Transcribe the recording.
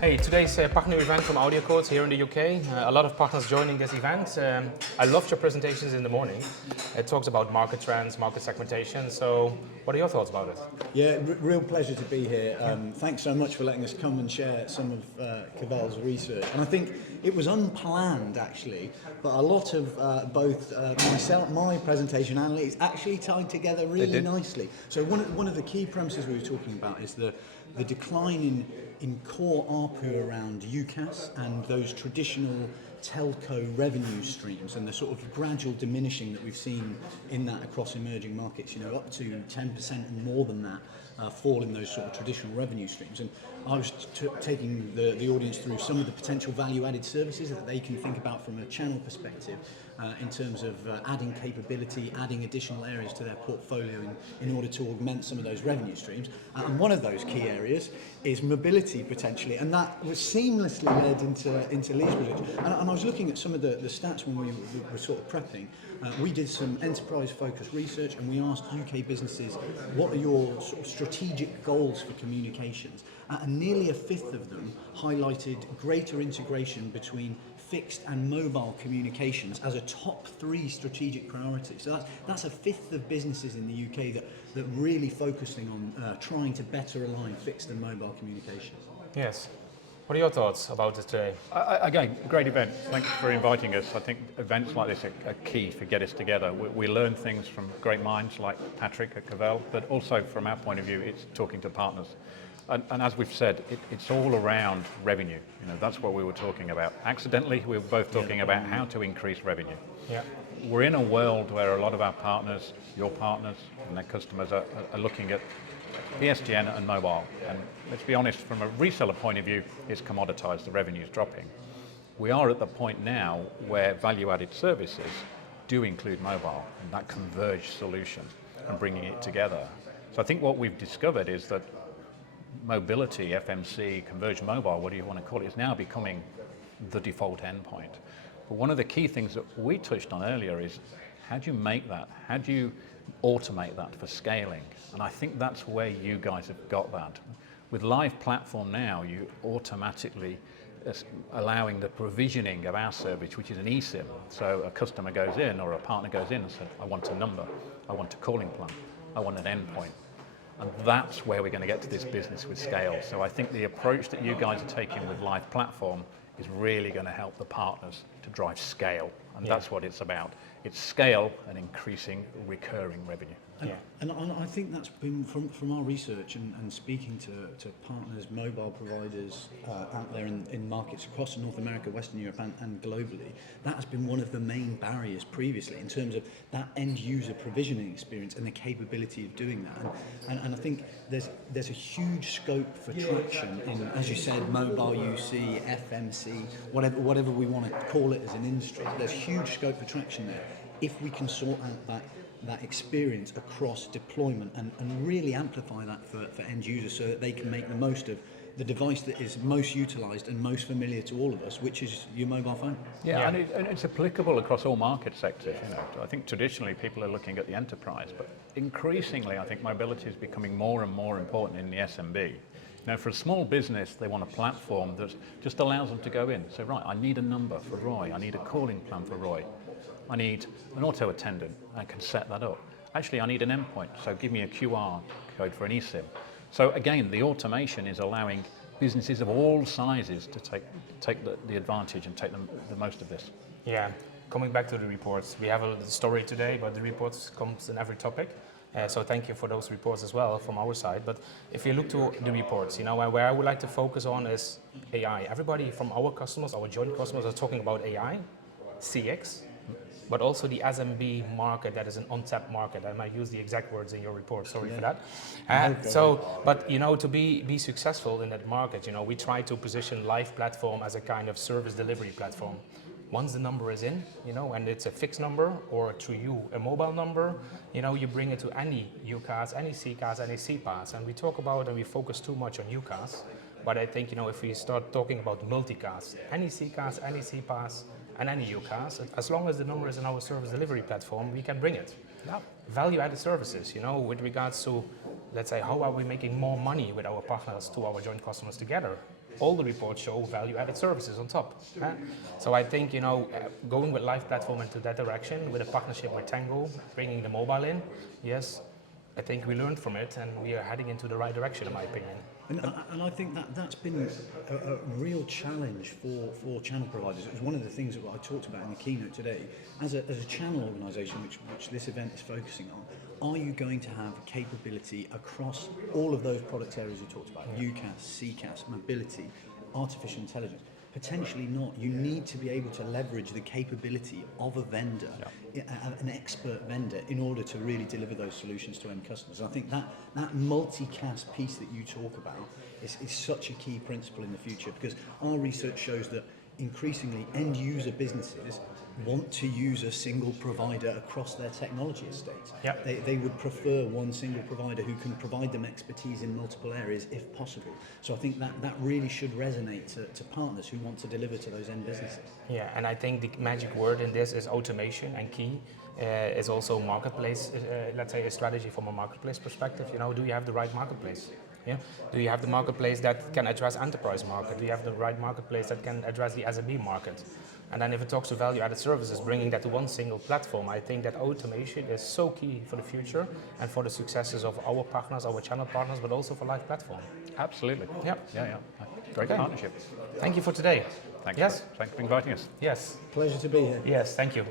Hey, today's partner event from AudioCodes here in the UK. A lot of partners joining this event. I loved your presentations in the morning. It talks about market trends, market segmentation. So what are your thoughts about it? Yeah, real pleasure to be here. Thanks so much for letting us come and share some of Cavell's research. And I think it was unplanned actually, but a lot of both my presentation and Lee's actually tied together really nicely. So one of the key premises we were talking about is the decline in core ARPU around UCaaS and those traditional telco revenue streams, and the sort of gradual diminishing that we've seen in that across emerging markets, up to 10% and more than that fall in those sort of traditional revenue streams. And I was taking the audience through some of the potential value-added services that they can think about from a channel perspective in terms of adding capability, adding additional areas to their portfolio in order to augment some of those revenue streams. And one of those key areas is mobility potentially, and that was seamlessly led into Lee's village. And I was looking at some of the stats when we were sort of prepping. We did some enterprise-focused research, and we asked UK businesses, what are your sort of strategic goals for communications? And nearly a fifth of them highlighted greater integration between fixed and mobile communications as a top 3 strategic priority. So that's a fifth of businesses in the UK that really focusing on trying to better align fixed and mobile communications. Yes. What are your thoughts about this today? Again, great event. Thanks for inviting us. I think events like this are key to get us together. We learn things from great minds like Patrick at Cavell, but also from our point of view, it's talking to partners. And as we've said, it's all around revenue. That's what we were talking about. Accidentally, we were both talking about how to increase revenue. Yeah. We're in a world where a lot of our partners, your partners and their customers are looking at PSTN and mobile. And let's be honest, from a reseller point of view, it's commoditized, the revenue's dropping. We are at the point now where value-added services do include mobile and that converged solution and bringing it together. So I think what we've discovered is that mobility, FMC, converged mobile, what do you want to call it, is now becoming the default endpoint. But one of the key things that we touched on earlier is how do you make that? How do you automate that for scaling? And I think that's where you guys have got that. With live platform now, you automatically allowing the provisioning of our service, which is an eSIM. So a customer goes in or a partner goes in and says, I want a number, I want a calling plan, I want an endpoint. And that's where we're going to get to this business with scale. So I think the approach that you guys are taking with live platform is really going to help the partners to drive scale. And that's what it's about. It's scale and increasing recurring revenue. And I think that's been from our research and speaking to partners, mobile providers out there in markets across North America, Western Europe and globally, that has been one of the main barriers previously in terms of that end user provisioning experience and the capability of doing that. And I think there's a huge scope for traction in, as you said, mobile UC, FMC, whatever we want to call it as an industry. There's huge scope for traction there if we can sort out that experience across deployment and really amplify that for end users so that they can make the most of the device that is most utilized and most familiar to all of us, which is your mobile phone. And it's applicable across all market sectors. I think traditionally people are looking at the enterprise, but increasingly I think mobility is becoming more and more important in the SMB. For a small business, they want a platform that just allows them to go in. So, right, I need a number for Roy, I need a calling plan for Roy, I need an auto attendant, I can set that up. Actually, I need an endpoint, so give me a QR code for an eSIM. So again, the automation is allowing businesses of all sizes to take the advantage and take the most of this. Yeah, coming back to the reports, we have a story today, but the reports comes in every topic. So thank you for those reports as well from our side. But if you look to the reports, where I would like to focus on is AI. Everybody from our customers, our joint customers, are talking about AI, CX, but also the SMB market that is an untapped market. I might use the exact words in your report, sorry for that. But to be successful in that market, we try to position live platform as a kind of service delivery platform. Once the number is in, and it's a fixed number or through you a mobile number, you bring it to any UCaaS, any CCaaS, any CPaaS. And we talk about and we focus too much on UCaaS. But I think, if we start talking about multicast, any CCaaS, any CPaaS, and any UCaaS, as long as the number is in our service delivery platform, we can bring it. Value-added services, with regards to, let's say, how are we making more money with our partners to our joint customers together? all the reports show value-added services on top. So I think, going with live platform into that direction, with a partnership with Tango, bringing the mobile in, yes, I think we learned from it and we are heading into the right direction, in my opinion. And I think that's been a real challenge for channel providers. It was one of the things that I talked about in the keynote today. As a channel organisation, which this event is focusing on, are you going to have capability across all of those product areas you talked about? UCaaS, CCaaS, mobility, artificial intelligence. Potentially not. You need to be able to leverage the capability of a vendor, an expert vendor, in order to really deliver those solutions to end customers. And I think that multicast piece that you talk about is such a key principle in the future, because our research shows that increasingly end user businesses want to use a single provider across their technology estates. Yep. They would prefer one single provider who can provide them expertise in multiple areas if possible. So I think that really should resonate to partners who want to deliver to those end businesses. Yeah, and I think the magic word in this is automation, and key is also marketplace, let's say a strategy from a marketplace perspective. Do you have the right marketplace? Yeah? Do you have the marketplace that can address enterprise market? Do you have the right marketplace that can address the SMB market? And then if it talks to value-added services, bringing that to one single platform, I think that automation is so key for the future and for the successes of our partners, our channel partners, but also for live platform. Absolutely. Yeah. Yeah. Great Okay. partnership. Thanks for today. Thanks. Yes. Thanks for inviting us. Yes. Pleasure to be here. Yes. Thank you.